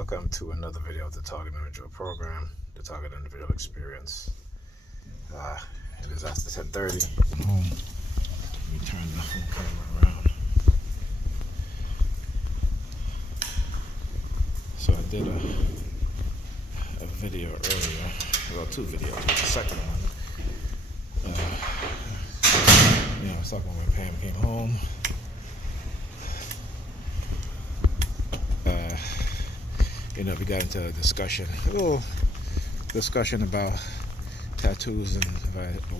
Welcome to another video of the Target Individual Program, the Target Individual Experience. It is after 10:30. Home. Let me turn the whole camera around. So I did a video earlier, well, two videos. The second one, I was talking when Pam came home. We got into a little discussion about tattoos and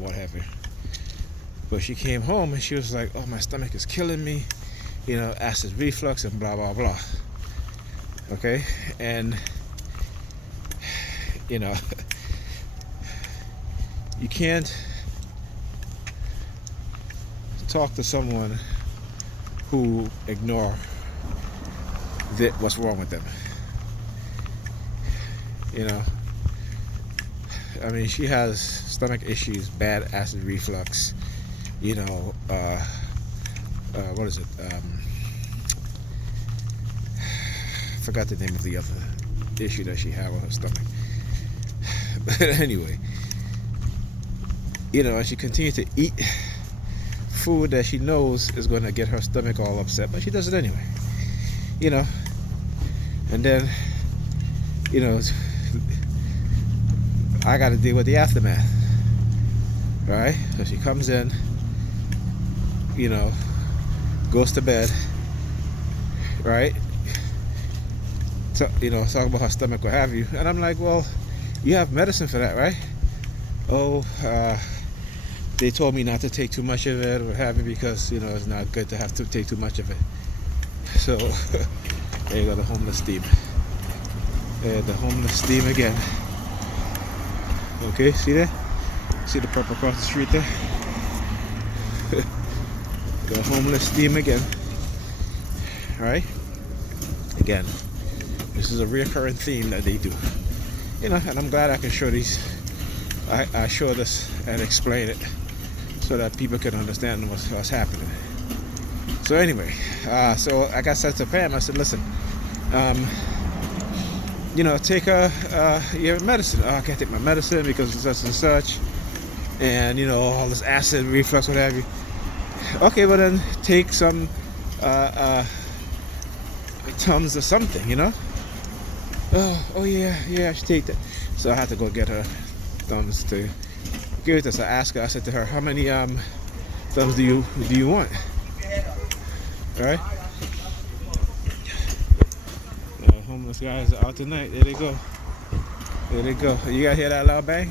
what have you. But she came home and she was like, "Oh, my stomach is killing me, acid reflux and blah blah blah." Okay, and you can't talk to someone who ignore what's wrong with them. She has stomach issues, bad acid reflux, what is it? Forgot the name of the other issue that she had with her stomach. But anyway, and she continues to eat food that she knows is going to get her stomach all upset, but she does it anyway, and then, I got to deal with the aftermath, right? So she comes in, goes to bed, right? Talk about her stomach, what have you. And I'm like, well, you have medicine for that, right? Oh, they told me not to take too much of it, or what have you, because, it's not good to have to take too much of it. So, there you go, the homeless steam. The homeless steam again. Okay, see that? See the purple across the street there? The homeless steam again. Alright? Again, this is a recurring theme that they do. And I'm glad I can show these. I show this and explain it so that people can understand what's happening. So anyway, so like I said to Pam, I said, listen, take your medicine. Oh, I can't take my medicine because it's such and such, and all this acid reflux, what have you. Okay, well then take some Tums or something, Oh yeah, I should take that. So I had to go get her Tums to give it to her. So I asked her. I said to her, "How many Tums do you want?" All right. Homeless guys are out tonight. There they go. You gotta hear that loud bang?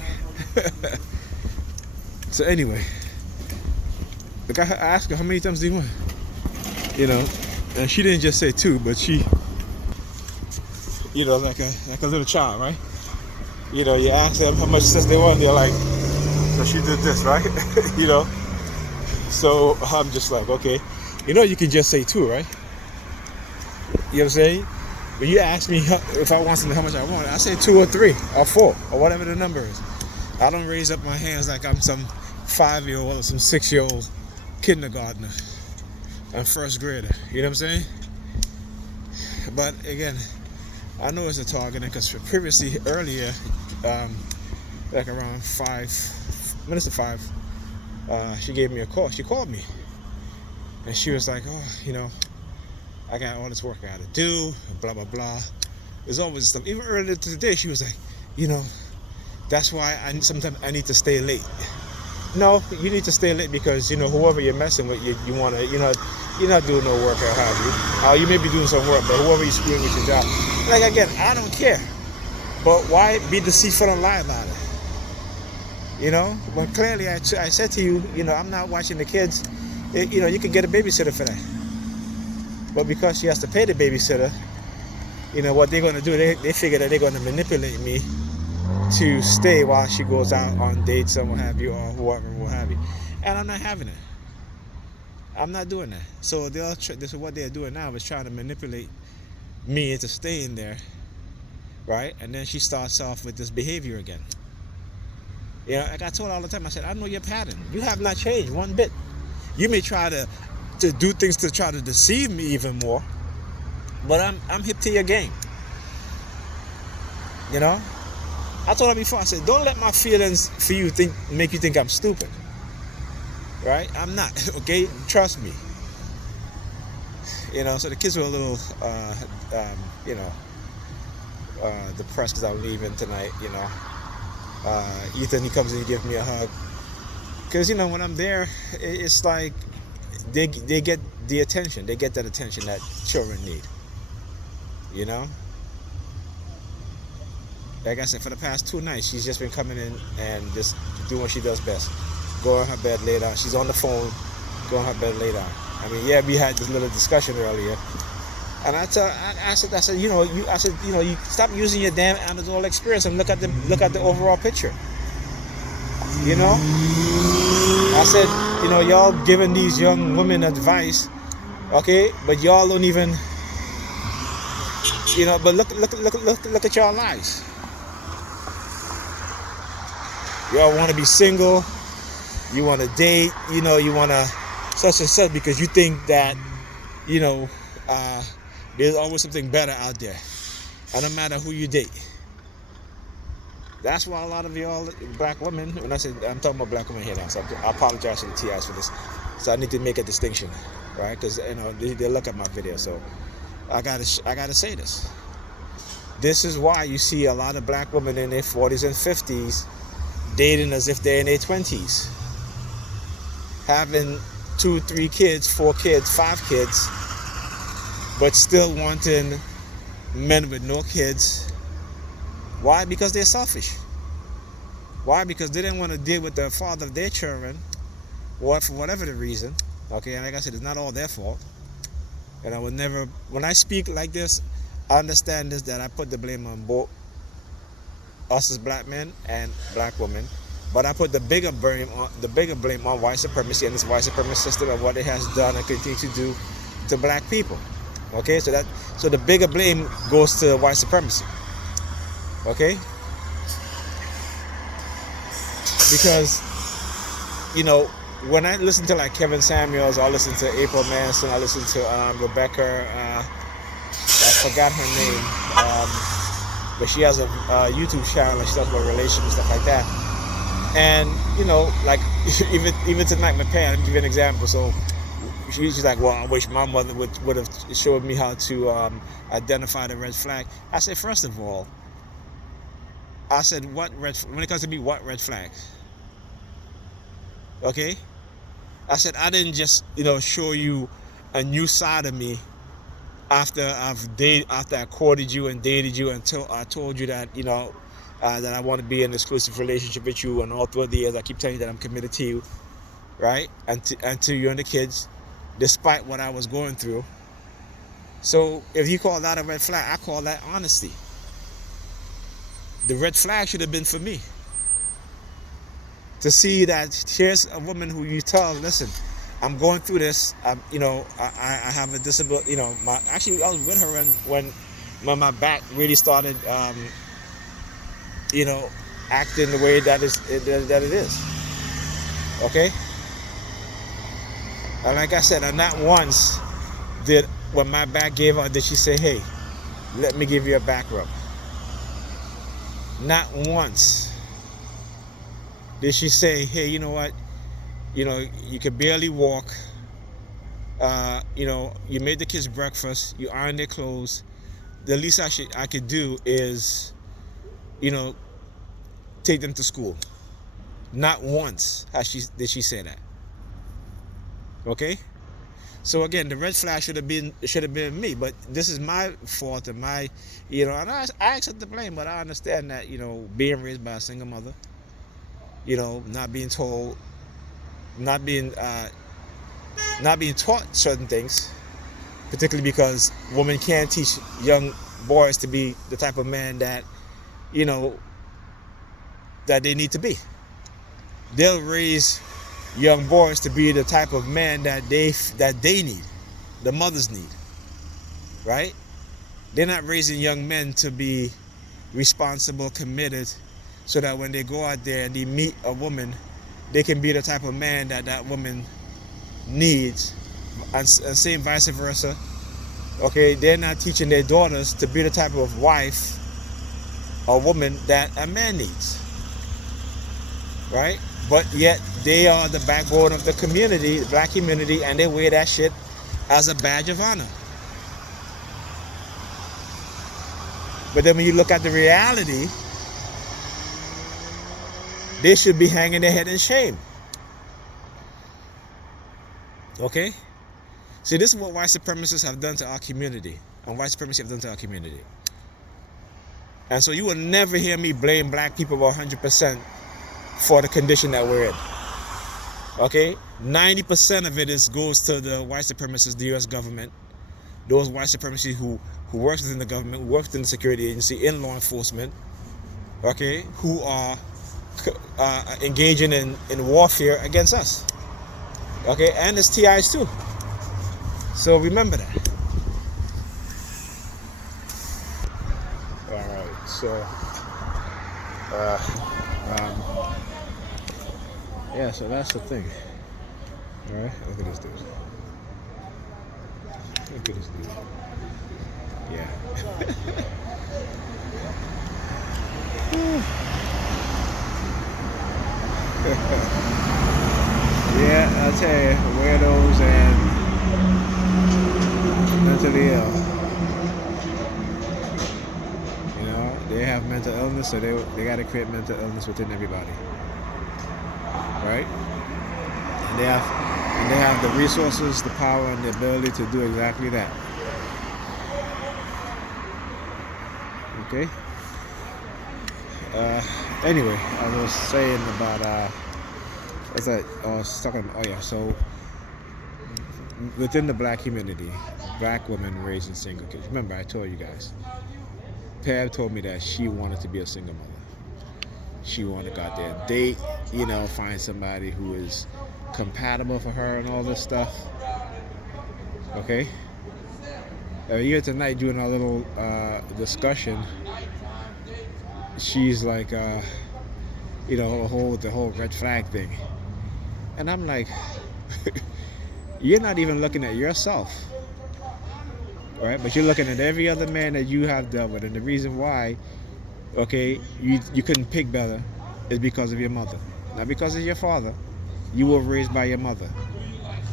So anyway, the guy, I asked her, how many Tums do you want? And she didn't just say two, but she, like a little child, right? You ask them how much sense they want, they're like, so she did this, right? So I'm just like, okay, you can just say two, right? You know what I'm saying? When you ask me if I want something, how much I want, I say 2 or 3 or 4 or whatever the number is. I don't raise up my hands like I'm some 5-year-old or some 6-year-old kindergartner and first grader. You know what I'm saying? But again, I know it's a target because previously, earlier, like around 5 minutes to 5, she gave me a call. She called me. And she was like, oh, I got all this work I gotta do, and blah, blah, blah. There's always stuff. Even earlier today, she was like, that's why sometimes I need to stay late. No, you need to stay late because, whoever you're messing with, you want to, you're not doing no work or have you. You may be doing some work, but whoever you're screwing with your job. Like, again, I don't care. But why be deceitful and lie about it? When clearly I said to you, I'm not watching the kids. You can get a babysitter for that. But because she has to pay the babysitter, what they're going to do, they figure that they're going to manipulate me to stay while she goes out on dates and what have you, or whoever, what have you. And I'm not having it. I'm not doing that. So this is what they're doing now, is trying to manipulate me into staying there, right? And then she starts off with this behavior again. Like I told her all the time, I said, I know your pattern. You have not changed one bit. You may try to do things to try to deceive me even more, but I'm hip to your game. You know, I told her before. I said, don't let my feelings for you make you think I'm stupid. Right? I'm not. Okay, trust me. You know, so the kids were a little, you know, depressed because I'm leaving tonight. You know, Ethan, he comes and he gives me a hug because, you know, when I'm there, it's like they get the attention. They get that attention that children need. You know, like I said, for the past 2 nights, she's just been coming in and just doing what she does best. Go on her bed, lay down. She's on the phone. Go on her bed, lay down. I mean, yeah, we had this little discussion earlier, and I said, you know, you stop using your damn anecdotal experience and look at the overall picture. You know, I said, you know, y'all giving these young women advice, okay, but y'all don't even, you know, but look at y'all lives. Y'all want to be single, you want to date, you know, you want to such and such because you think that, you know, there's always something better out there. And no matter who you date. That's why a lot of y'all black women, when I say, I'm talking about black women here now, so I apologize to the TIs for this. So I need to make a distinction, right? Because, you know, they look at my video, so I gotta say this. This is why you see a lot of black women in their 40s and 50s dating as if they're in their 20s. Having 2, 3 kids, 4 kids, 5 kids, but still wanting men with no kids. Why? Because they're selfish. Why? Because they didn't want to deal with the father of their children, or for whatever the reason. Okay, and like I said, it's not all their fault. And I would never, when I speak like this, I understand this, that I put the blame on both us as black men and black women. But I put the bigger blame on white supremacy and this white supremacist system and what it has done and continue to do to black people. Okay, so the bigger blame goes to white supremacy. Okay, because, you know, when I listen to like Kevin Samuels, I listen to April Manson, I listen to Rebecca. I forgot her name, but she has a YouTube channel and she talks about relationships and stuff like that. And, you know, like, even tonight, my parents, let me give you an example. So she's like, well, I wish my mother would have showed me how to identify the red flag. I said, first of all, I said, when it comes to me, what red flags? Okay? I said, I didn't just, you know, show you a new side of me after I courted you and dated you until I told you that, you know, that I want to be in an exclusive relationship with you, and all throughout the years I keep telling you that I'm committed to you, right? And to you and the kids, despite what I was going through. So if you call that a red flag, I call that honesty. The red flag should have been for me. To see that here's a woman who you tell, listen, I'm going through this. I have a disability. You know, actually I was with her when my back really started, you know, acting the way that it is. Okay. And like I said, and not once when my back gave out, did she say, hey, let me give you a back rub. Not once did she say, hey, you know what, you know, you can barely walk, you know, you made the kids breakfast, you ironed their clothes, the least I could do is, you know, take them to school. Not once did she say that. Okay? So again, the red flag should have been me, but this is my fault and my, you know, and I accept the blame, but I understand that, you know, being raised by a single mother, you know, not being told, not being taught certain things, particularly because women can't teach young boys to be the type of man that, you know, that they need to be. They'll raise young boys to be the type of man that they need, the mothers need, right? They're not raising young men to be responsible, committed, so that when they go out there and they meet a woman, they can be the type of man that woman needs, and same vice versa. Okay, they're not teaching their daughters to be the type of wife a woman that a man needs, right? But yet they are the backbone of the community, the black community, and they wear that shit as a badge of honor. But then when you look at the reality, they should be hanging their head in shame. Okay? See, this is what white supremacists have done to our community, and white supremacy have done to our community. And so you will never hear me blame black people 100% for the condition that we're in. Okay? 90% of it goes to the white supremacists, the U.S. government, those white supremacists who work within the government, who work within the security agency, in law enforcement, okay, who are engaging in warfare against us. Okay? And it's TIs too. So remember that. Alright, so yeah, so that's the thing. Alright, look at this dude. Look at this dude. Yeah. Yeah, I'll tell you, weirdos and mentally ill. You know, they have mental illness, so they got to create mental illness within everybody, right? And they have the resources, the power, and the ability to do exactly that. Okay. Anyway, I was saying about what's that? I was talking. Oh yeah, so within the black community, black women raising single kids. Remember, I told you guys. Pam told me that she wanted to be a single mother. She wanted to go out there and date, you know, find somebody who is compatible for her and all this stuff. Okay? Here tonight doing our little discussion, she's like, you know, the whole red flag thing. And I'm like, you're not even looking at yourself. Right? But you're looking at every other man that you have dealt with. And the reason why, okay, you couldn't pick better is because of your mother. Not because of your father. You were raised by your mother.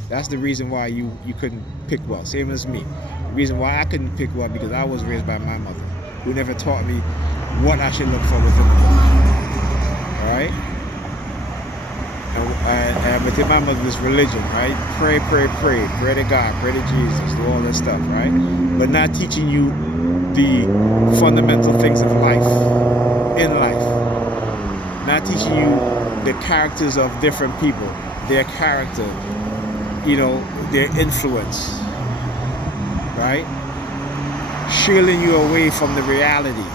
That's the reason why you couldn't pick well. Same as me. The reason why I couldn't pick well because I was raised by my mother, who never taught me what I should look for within a woman. Alright? And within my mother's religion, right? Pray to God, pray to Jesus, do all that stuff, right? But not teaching you the fundamental things of life, in life. Not teaching you the characters of different people, their character, you know, their influence, right? Shielding you away from the reality.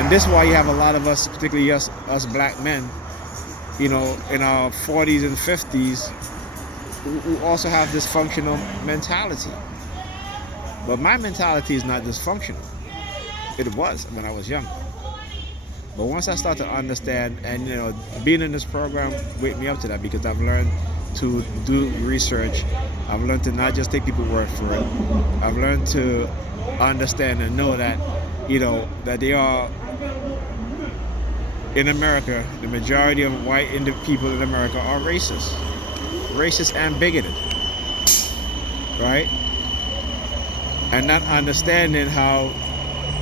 And this is why you have a lot of us, particularly us black men, you know, in our 40s and 50s, who also have dysfunctional mentality. But my mentality is not dysfunctional. It was when I was young. But once I start to understand, and you know, being in this program wake me up to that, because I've learned to do research. I've learned to not just take people's word for it. I've learned to understand and know that, you know, that they are, in America, the majority of white people in America are racist and bigoted, right? And not understanding how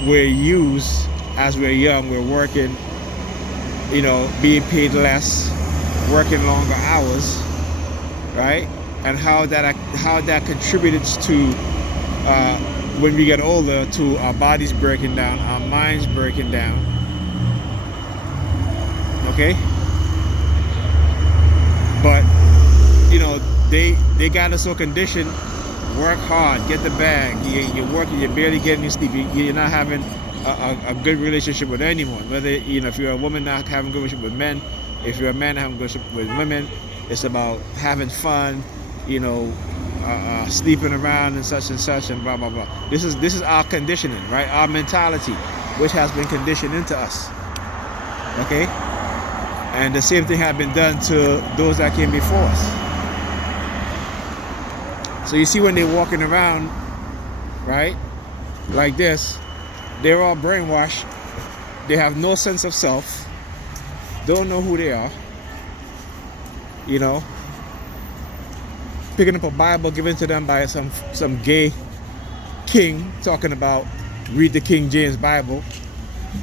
we're used as we're young, we're working, you know, being paid less, working longer hours, right? And how that contributed to when we get older, to our bodies breaking down, our minds breaking down. Okay? But, you know, they got us so conditioned, work hard, get the bag, you're working, you're barely getting any sleep, you're not having a good relationship with anyone. Whether, you know, if you're a woman, not having a good relationship with men, if you're a man, not having a good relationship with women, it's about having fun, you know, sleeping around and such and blah, blah, blah. This is our conditioning, right? Our mentality, which has been conditioned into us. Okay? And the same thing had been done to those that came before us. So you see when they're walking around, right, like this, They're all brainwashed. They have no sense of self. Don't know who they are. You know, picking up a Bible given to them by some gay king talking about read the King James Bible.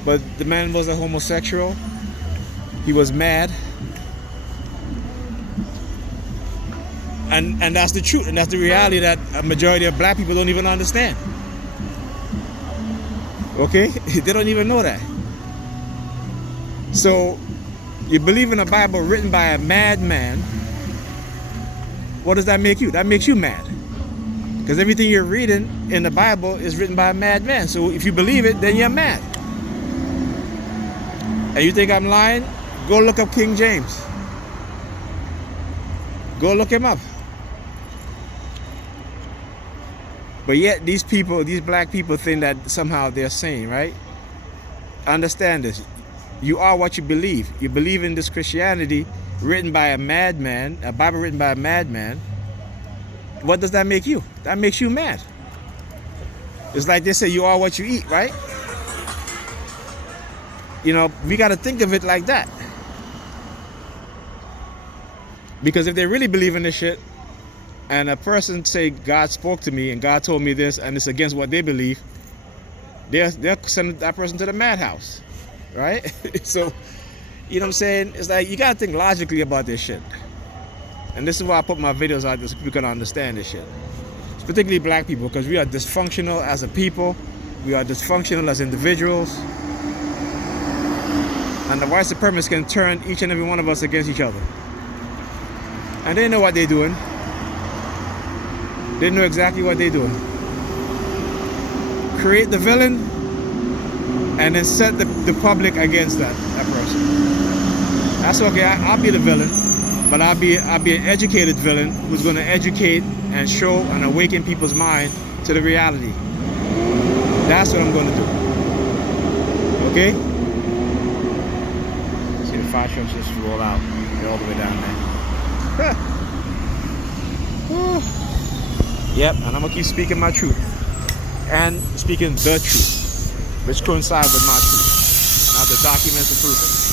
But the man was a homosexual. He was mad. And that's the truth, and that's the reality that a majority of black people don't even understand. Okay? They don't even know that. So, you believe in a Bible written by a madman. What does that make you? That makes you mad. Because everything you're reading in the Bible is written by a madman. So if you believe it, then you're mad. And you think I'm lying? Go look up King James. Go look him up. But yet these people, these black people think that somehow they're sane, right? Understand this. You are what you believe. You believe in this Christianity written by a madman, a Bible written by a madman. What does that make you? That makes you mad. It's like they say you are what you eat, right? You know, we got to think of it like that. Because if they really believe in this shit, and a person say God spoke to me and God told me this and it's against what they believe, they'll send that person to the madhouse, right? So, you know what I'm saying? It's like you gotta think logically about this shit. And this is why I put my videos out there so people can understand this shit. It's particularly black people, because we are dysfunctional as a people. We are dysfunctional as individuals. And the white supremacists can turn each and every one of us against each other. And they know what they're doing. They know exactly what they're doing. Create the villain and then set the public against that person. That's okay. I'll be the villain, but I'll be an educated villain who's going to educate and show and awaken people's mind to the reality. That's what I'm going to do. Okay? See the fire trucks just roll out. They're all the way down there. Yep, and I'm going to keep speaking my truth. And speaking the truth, which coincides with my truth. And I have the documents to prove it.